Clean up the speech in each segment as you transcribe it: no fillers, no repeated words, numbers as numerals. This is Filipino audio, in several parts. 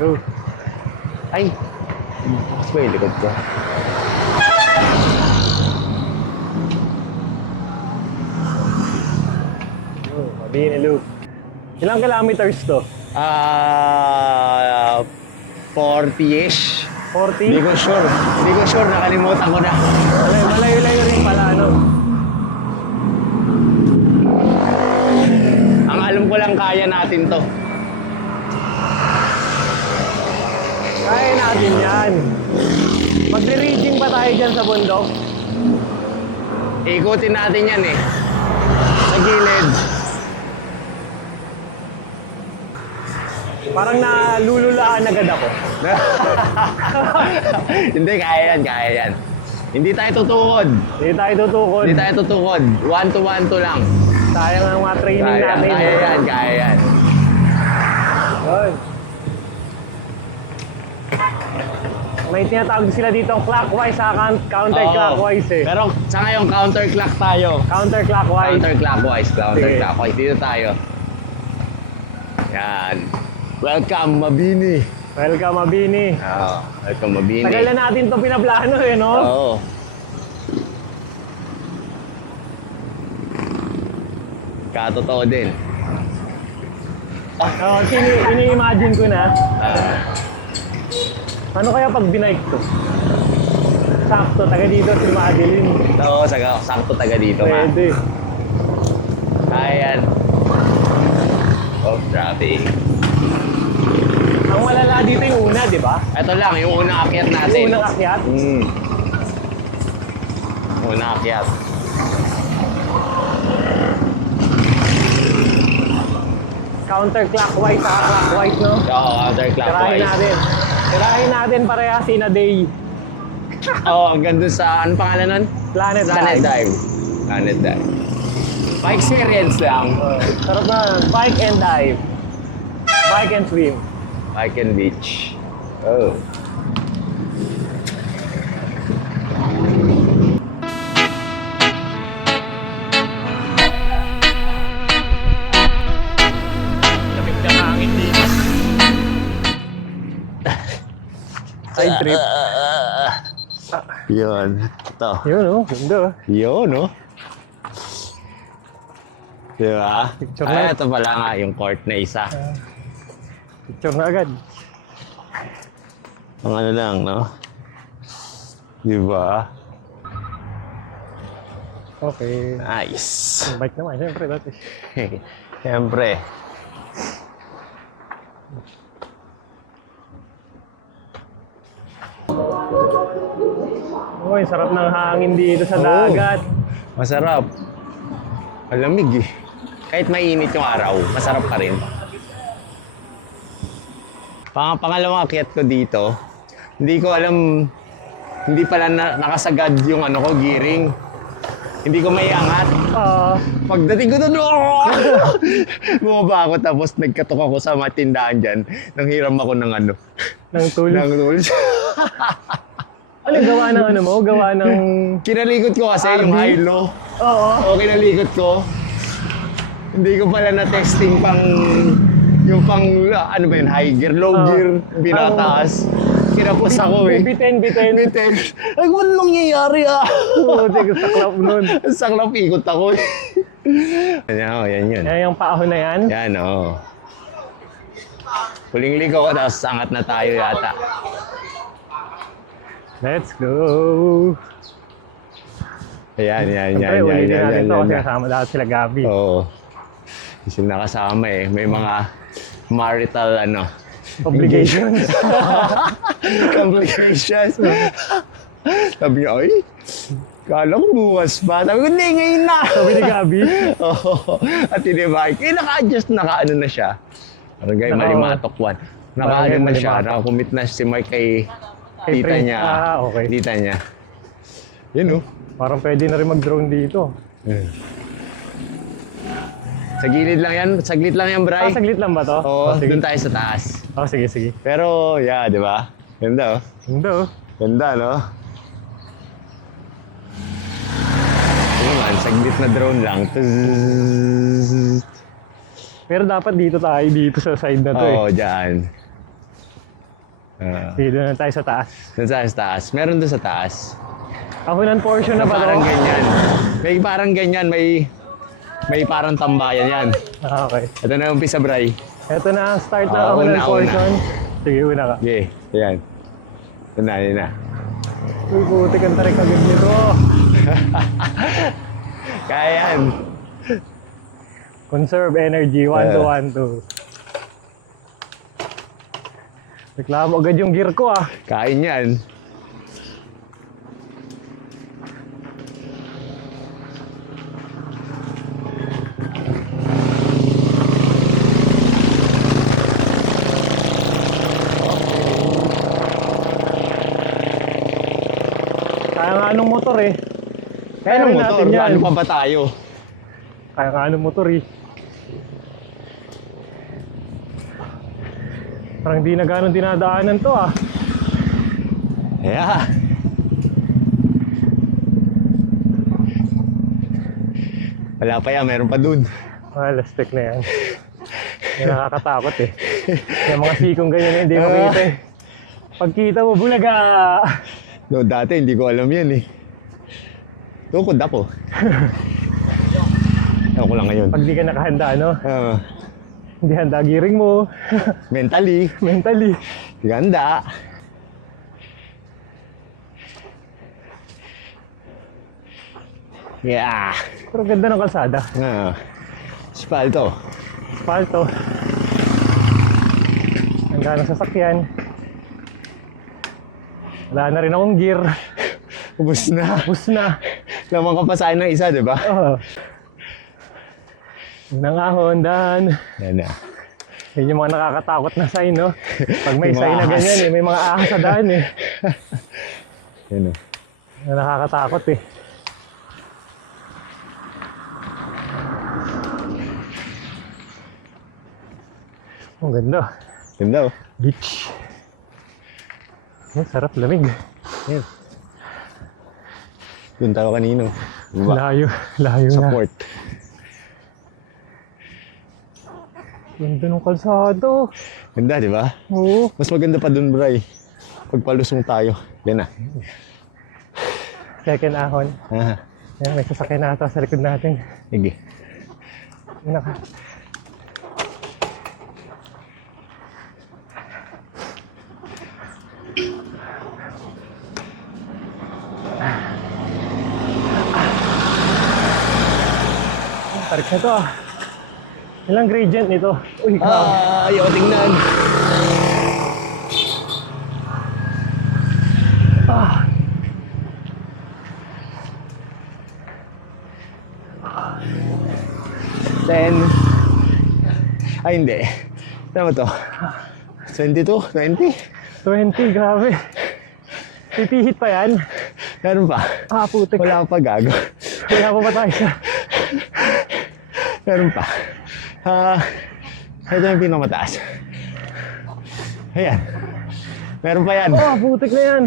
Go. Ay! Mas ba yung likod ko? Mabini loop. Ilang kilometers to? 40-ish. 40? Hindi ko sure. Hindi ko sure. Nakalimutan ko na. Malayo-layo rin pala, ano? Ang alam ko lang kaya natin to. Kaya natin yan. Magre-reaching pa tayo dyan sa bundok. Ikutin natin yan eh. Sa gilid. Parang nalululaan agad ako. Hindi, kaya yan, kaya yan. Hindi tayo tutukod. Hindi tayo tutukod. Hindi tayo tutukod. 1-2 lang. Sayang ang mga training natin. Kaya yan, kaya yan. Yun. May tinatawag sila dito clockwise sa counterclockwise eh. Pero sa ngayon, counterclock tayo. Counterclockwise. Counterclockwise. Dito tayo. Yan. Welcome, Mabini. Welcome, Mabini. Oo, welcome, Mabini. Tagal na natin ito pinaplano eh, no? Oo. Katotoo din. Ini-imagine ko na. Ano kaya pag binike to? Sakto, taga dito si Madeline. Oo, sakto taga dito nga. Pwede. Kaya yan. Oh, traffic. Ang malala dito yung una, di ba? Ito lang, yung unang akyat natin. Yung unang akyat. Unang akyat. Counterclockwise sa clockwise, no? Oo, counterclockwise. Tirahin natin parehas in a day. Oo, hanggang dun sa, ano pangalan nun? Planet Planet Dive. Dive. Planet Dive. Pa-experience lang. Sarap na. Bike and dive. Bike and swim. Bike and beach. Oh. Lamig na hangin dito. Side trip. Yun. Ito. Yun, oh. Ganda, oh. Yun, no? Diba? Picture Ay, na. ito pala nga yung court na isa. Picture na agad. Ang ano lang, no? Diba? Okay. Nice. Bike naman, siyempre dati. Siyempre. Uy, sarap ng hangin dito sa Oo. dagat. Masarap. Malamig eh. Kahit mainit yung araw, masarap pa rin. Pangalawang akyat ko dito, hindi ko alam, hindi pala nakasagad yung ano ko, gearing. Hindi ko may angat. Pagdating ko doon, bumaba ako tapos nagkatok ako sa matindahan dyan. Nanghiram ako ng ano. Ng tool. Ng tools. Ano, gawa ng ano mo? Gawa ng... Kinalikot ko kasi yung RV? high-low. Oo. O kinalikot ko. Hindi ko pala na-testing pang yung pang ano ba yun, high gear, low gear, binataas. Kinapos ako eh. Biten. Bitin. Ay, wala nangyayari ah. Puti, saklap nun. Saklap ikot ako eh. Yan, yan yun. Yan yung paahon na yan. Yan oh. Huling ligo ko, tapos angat na tayo yata. Let's go. Ayan. Siyempre, ulitin natin ito kasi kasama lahat sila Gabi. Oo. Kasi nakasama eh. May mga marital ano. Obligations. Complications. Sabi niya, ay, kala ko bukas pa. Sabi ko, hindi, ngayon na. Sabi ni Gabi. Oo. At tinibay. Kaya naka-adjust, naka-ano na siya. Barangay Malimatok 1. Naka-ano na siya. Naka-commit na si Mike kay tita Prince. niya. Okay. Tita niya. Yun oh. Parang pwede na rin mag-drone dito. Sa gilid lang yan. Saglit lang yan, Bray. Saglit lang ba to? Oo, sige. doon tayo sa taas. Sige. Pero, yeah, di ba? Ganda oh. Ganda, oh. Ganda, no? Yun man, saglit na drone lang. Pero dapat dito tayo, dito sa side na to Oo, dyan. Sige, doon na tayo sa taas. Doon sa taas. Meron doon sa taas. Kahunan portion na ba Parang to? ganyan. May parang ganyan. May parang tambayan yan. Okay. Ito na umpisa, Bray. Ito na ang start ng Oo, kahunan una. portion. Sige, una ka. Okay. Ayan. Ito na, yun na. Uy, putik ang tarik agad nito. Kaya yan. Conserve energy, 1 to 1 to. Reklamo agad yung gear ko ah. Kain yan. Kaya nga anong motor eh. Kaya ng rin motor. natin yan. Ano pa ba tayo? Kaya nga anong motor eh. Parang di na ganun dinadaanan to ah. Yeah. Wala pa yan. Meron pa dun. Ah, lastik na yan. Yan nakakatakot eh. Yung mga sikong ganyan na hindi makita eh. Pagkita mo, bulaga! No, dati hindi ko alam yan eh. Tukod ako. Ewan ko lang ngayon. Pag di ka nakahanda, no? Ah, Hindi handa gearing mo. mentally, Mentally. ganda. Yeah. Pero ganda ng kalsada. Spalto. Asfalto. Handa ng sasakyan. Wala na rin akong gear. Ubus na. Bus na. Lamang kapasahin ng isa, di ba? Oh. Nangahon, dahan. Yan na. Yun yung mga nakakatakot na sign, no? Pag may Yung mga sign na ahas. ganyan, eh, may mga ahas sa daan, eh. Yan o. Yung nakakatakot, eh. Ang ganda. Ganda o. Beach. Sarap, lamig. Yan. Doon tayo kanino. Diba? Layo, layo Sa na. port. Ganda ng kalsado. Ganda, di ba? Oo. Mas maganda pa doon, Bray. Pagpalusong tayo. Yan na. Second ahon. Ah, Ayan, may sasakyan na ata sa likod natin. sige. Yun ka. Tarik na to ah. Ilang gradient nito? Uy, grabe. Ayaw tingnan. Ah. Then, ay hindi. Tama to. 22? 20? 20, grabe. Titihit pa yan. Meron pa? Ah, putik. Wala pa gago. Wala pa ba tayo sa... Meron pa. Ito yung pinakamataas. Ayan. Meron pa yan. Oh, putik na yan.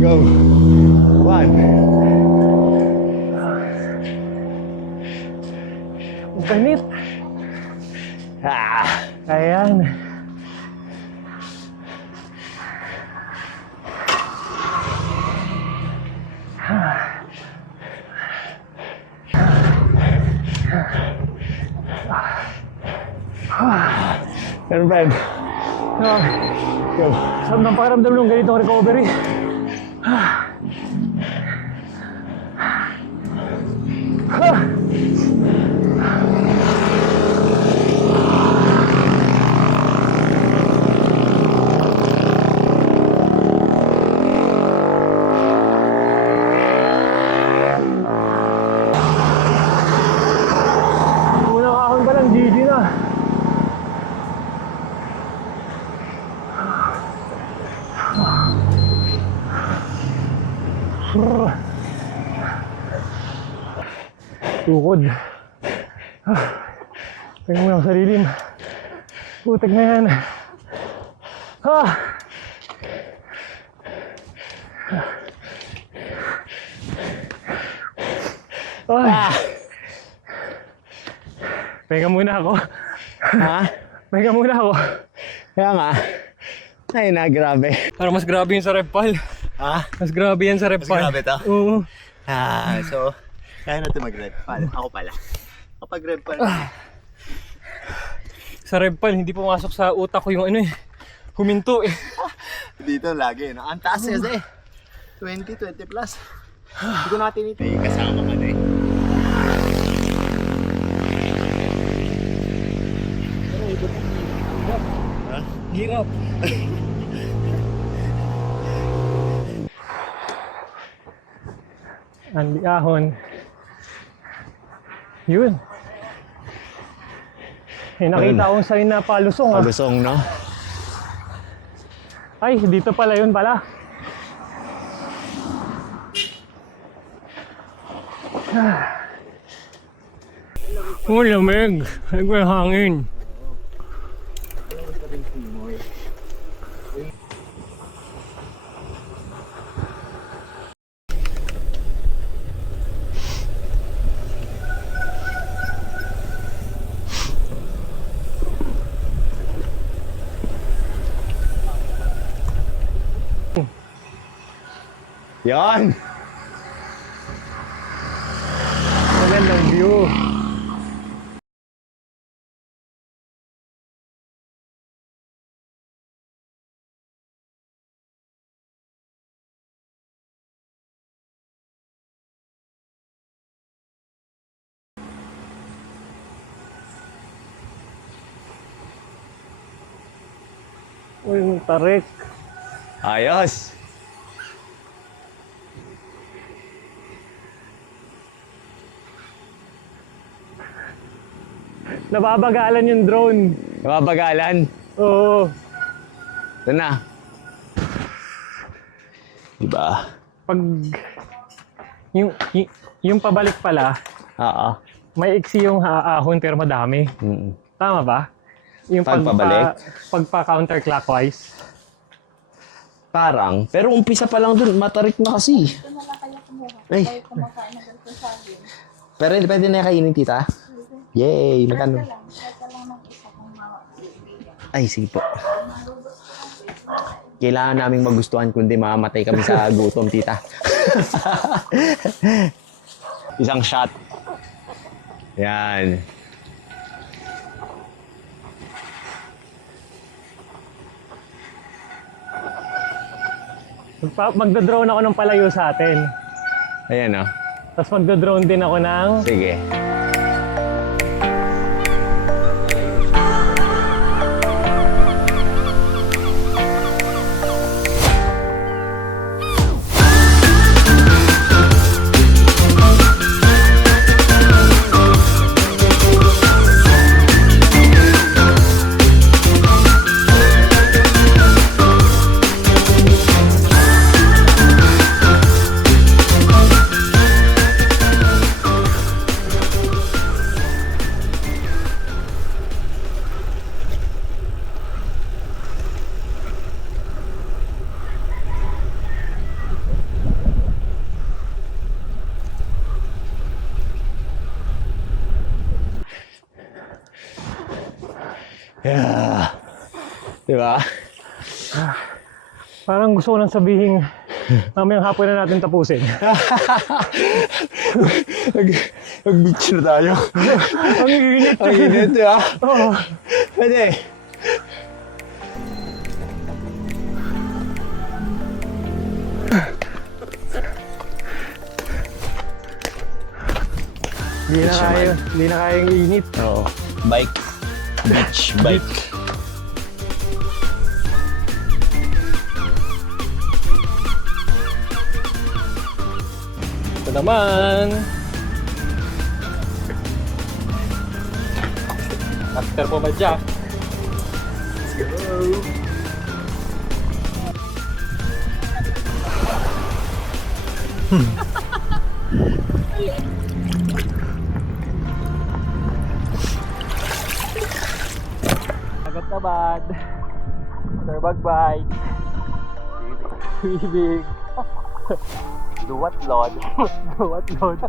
Go. 1. Ganit. Ah. Ayan. Meron pa yan. Ah, Go. saan ng pakiramdam nung ganitong recovery? Unang ahon pa lang, GG na. Tukod. Tingnan mo lang sa lilim. Putik na yan. Ay. Pahinga muna ako. Ha? Pahinga muna ako. Kaya nga. Ay na, grabe. Parang mas grabe yun sa Repal. Ha? Mas grabe yan sa Repal. grabe to? Oo. So, kaya natin mag-rev. Ako pala. Kapag rev pala. Sa Repal, hindi pumasok sa utak ko yung ano eh. Huminto eh. Dito lagi, no? Ang taas kasi. 20 plus. Hindi ko natin ito. May kasama ka na eh. Ha? Hirap. Andi ahon. Yun. Eh, nakita Ayun. akong sign na palusong ah. Palusong, no? Ay, dito pala yun pala. Oh, lamig. Lamig yung hangin. Yan! Magandang view. Uy, yung tarik. Ayos! Nababagalan yung drone. Nababagalan. Oo. Ito na. Diba? Pag yung pabalik pala, Oo. may iksi yung ahon pero madami. Mm. Tama ba? Yung Pagpabalik? pagpa-counterclockwise. Parang. Pero umpisa pa lang dun, matarik na kasi. Ay. Pero hindi pwede na kainin, tita? Yay! Magkano? Ay, sige po. Kailangan naming magustuhan kundi mamamatay kami sa gutom, tita. Isang shot. Yan. Magdodrone ako ng palayo sa atin. Ayan, oh. Tapos magdodrone din ako ng... Sige. Yeah. Diba? Parang gusto ko nang sabihin, mamayang hapon na natin tapusin. Nag-beach na tayo. Ang init. Ang init, diba? Oo. Pwede. Hindi na kaya yung init. Oo. Bike. Beach bike. Ito naman. After po ba dyan? Let's go. Agad na bad. Turbag bike. Bibig. Duwat lod. Duwat load.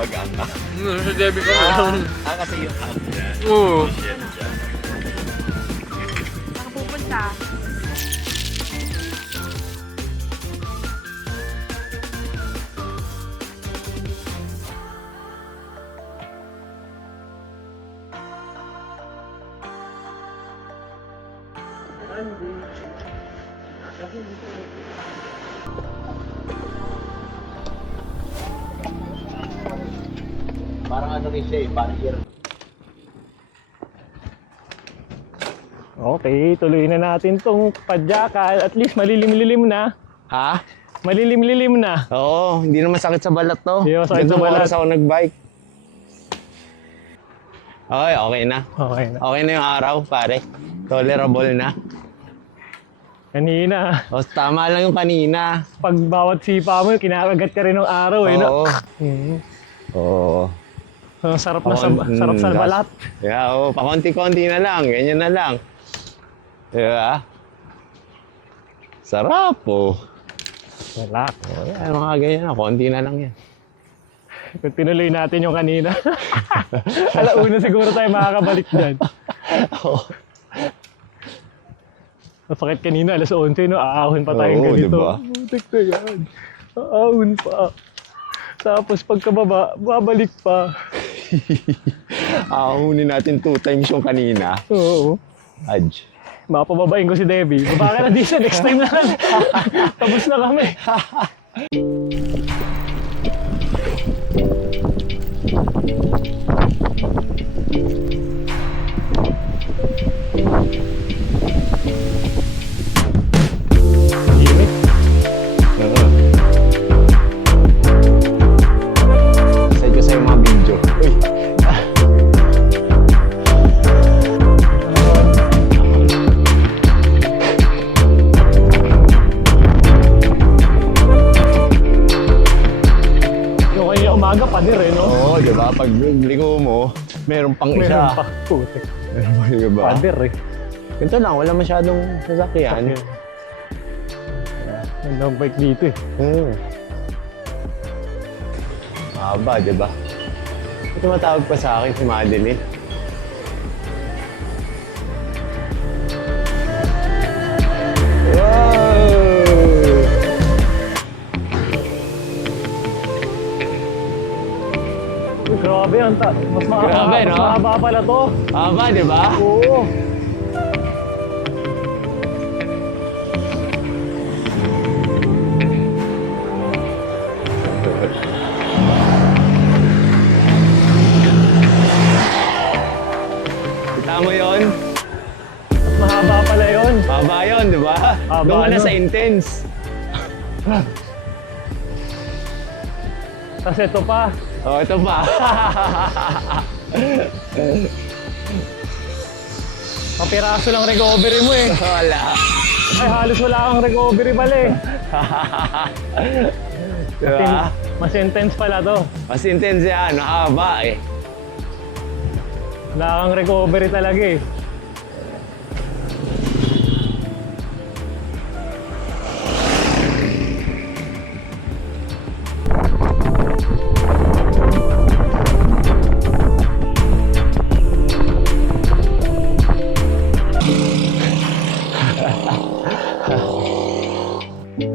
mag-anga. Sa Debbie ko. Kasi yung app niya. Oo. Shit siya. Saan ka pupunta? Parang ano rin siya eh, parang year. Okay, tuloy na natin tong padyakan. At least malilim-lilim na. Ha? Malilim-lilim na. Oo, hindi naman sakit sa balat to. Hindi naman sakit sa Gandang balat. oras ako nag-bike. Okay, okay na. Okay na. Okay na yung araw, pare. Tolerable na. Kanina, O, tama lang yung kanina. pag bawat sipa mo, kinakagat ka rin ng araw eh. No? Oo. Mm. Oo. Ang sarap na sarap sa balat. Yeah, oo. Pakonti-konti na lang. Ganyan na lang. Diba? Sarap po. Wala. Ay, mga ganyan na. Konti na lang yan. Kung tinuloy natin yung kanina. Alauna siguro tayo makakabalik dyan. Oo. Masakit kanina, alas 11, no? Aahon pa tayong Oo, ganito. diba? Butik na yan. Aahon pa. Tapos pagkababa, babalik pa. Ahunin natin 2 times yung kanina. Oo. Adj. Mapababain ko si Debbie. Baba ka na di siya, next time na lang. Tapos na kami. Init. Oo. Side ko sa'yo mga video. Uy. Yung kanina umaga, pader eh, no? Oo, diba? Pag liko mo, meron pang Meron isa. pa. Putik. Meron pa, diba? Pader eh. Ganito lang, wala masyadong sasakyan. Gandang bike dito eh. Haba, diba? Ito matawag pa sa akin si Madeline. Wow! Uy, grabe yan. Mas Grabe, no? mas mahaba pala to. Haba, diba? Oo. Kita mo yon? Mas mahaba pala yun. Haba yun, diba? Haba, Doon ka na no? sa intense. Tapos ito pa. Oh, ito pa. Papiraso lang recovery mo eh. Wala. Ay, halos wala kang recovery pala eh. Diba? Mas intense pala to. Mas intense yan. Haba eh. Wala kang recovery talaga eh.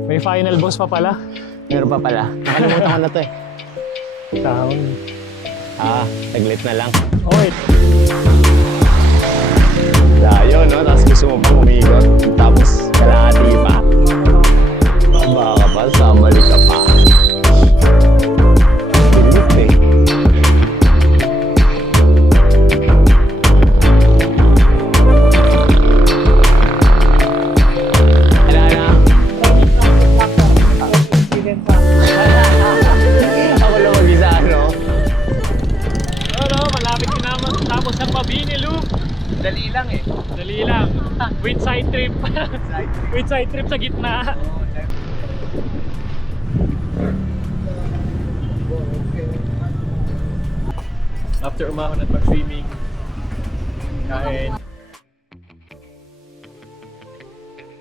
May final boss pa pala. Meron pa pala. Nakalimutan ko na to eh. Taon. Taglit na lang. Okay. Layo, no? Tapos gusto mo pang umigot. Tapos kalahati pa. Baka ka pa, samali ka pa. Bilit eh. Wala na. Ako lang mag-isa, no? Ano, malapit din naman tapos sa Mabini Loop. Dali lang eh. Dali lang. With side trip. With side trip sa gitna. After umahon at mag-swimming, kain.